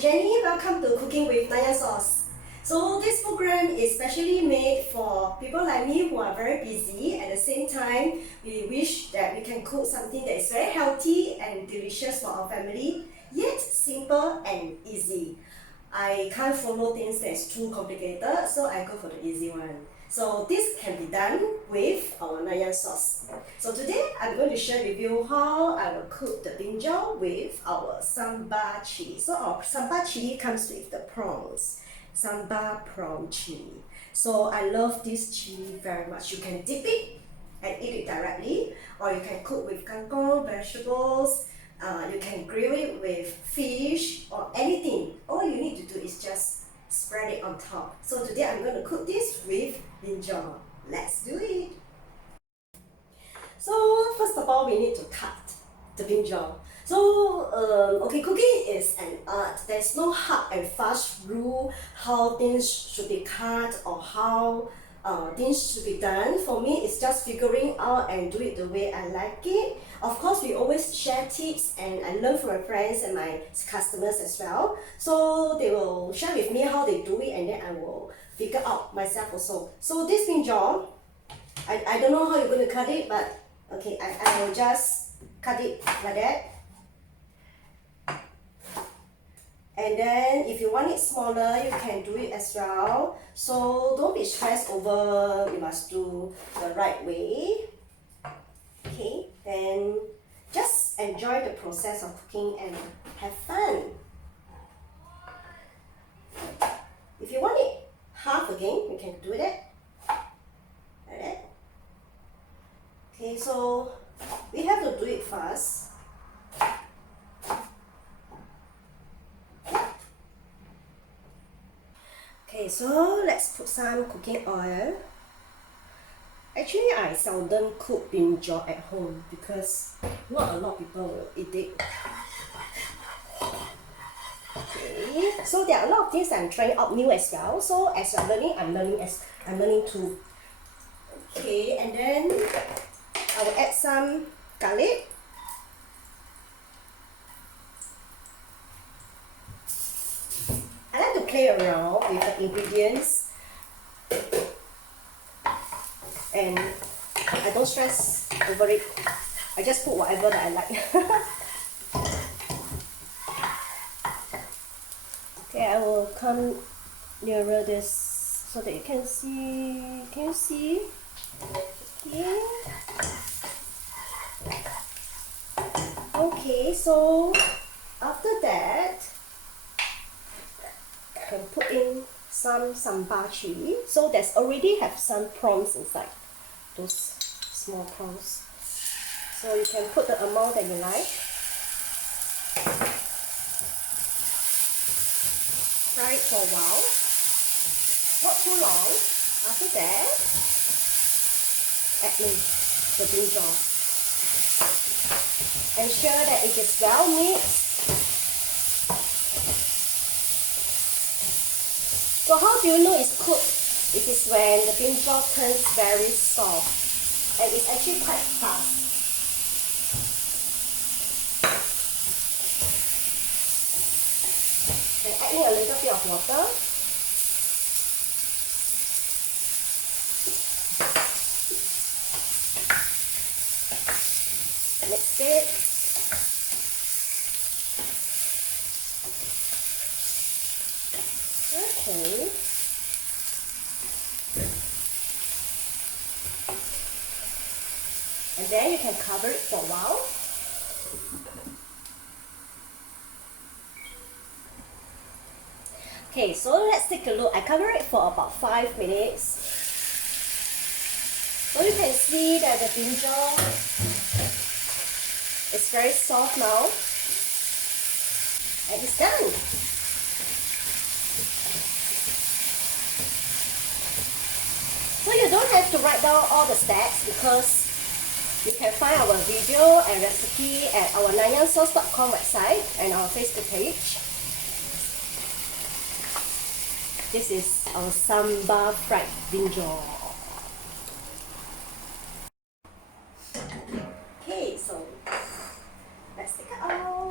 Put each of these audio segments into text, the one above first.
Jenny, welcome to Cooking with Nanyang Sauce. So this program is specially made for people like me who are very busy. At the same time, we wish that we can cook something that is very healthy and delicious for our family, yet simple and easy. I can't follow things that's too complicated, so I go for the easy one. So this can be done with our Nanyang sauce. So today I'm going to share with you how I will cook the brinjal with our sambal chili. So our sambal chili comes with the prawns, sambal prawn chili. So I love this chili very much. You can dip it and eat it directly, or you can cook with kangkong, vegetables. You can grill it with fish or anything. All you need to do is just spread it on top. So today I'm going to cook this with brinjal. Let's do it. So first of all, we need to cut the brinjal. So cooking is an art. There's no hard and fast rule how things should be cut or how things should be done. For me, it's just figuring out and do it the way I like it. Of course, we always share tips and I learn from my friends and my customers as well. So they will share with me how they do it, and then I will figure out myself also. So this brinjal, I don't know how you're going to cut it, but okay, I will just cut it like that. And then if you want it smaller, you can do it as well. So don't be stressed over, you must do the right way. Okay, then just enjoy the process of cooking and have fun. If you want it half again, you can do that. Like that. Okay, so we have to do it fast. Okay, so let's put some cooking oil. Actually, I seldom cook brinjal at home because not a lot of people will eat it. Okay, so there are a lot of things I'm trying out new as well. So as I'm learning, I'm learning too. Okay, and then I will add some garlic. I like to play around with the ingredients, and I don't stress over it. I just put whatever that I like. Okay, I will come nearer this so that you can see. Can you see? Okay. Okay, so after that, I can put in some sambal chili. So there's already have some prawns inside, those small prawns. So you can put the amount that you like. Fry it for a while, not too long. After that, add in the brinjal. Ensure that it is well mixed. So how do you know it's cooked? It is when the brinjal turns very soft, and it's actually quite fast. And add in a little bit of water. Mix it. Okay. And then you can cover it for a while. Okay, so let's take a look. I cover it for about 5 minutes. So you can see that the brinjal is very soft now. And it's done. So you don't have to write down all the steps because you can find our video and recipe at our nanyangsauce.com website and our Facebook page. This is our sambal fried brinjal. Okay, so let's take it out.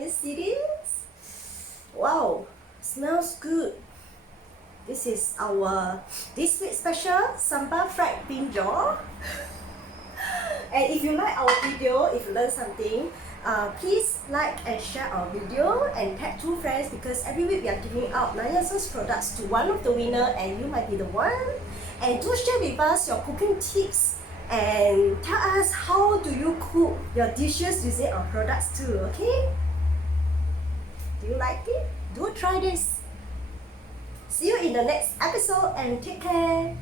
Can you see this? Wow, smells good. This is our this week special Sambal fried brinjal. And if you like our video, if you learn something, please like and share our video and tag 2 friends, because every week we are giving out Nanyang Sauce products to one of the winner, and you might be the one. And do share with us your cooking tips and tell us how do you cook your dishes using our products too, okay? Do you like it? Do try this. See you in the next episode and take care.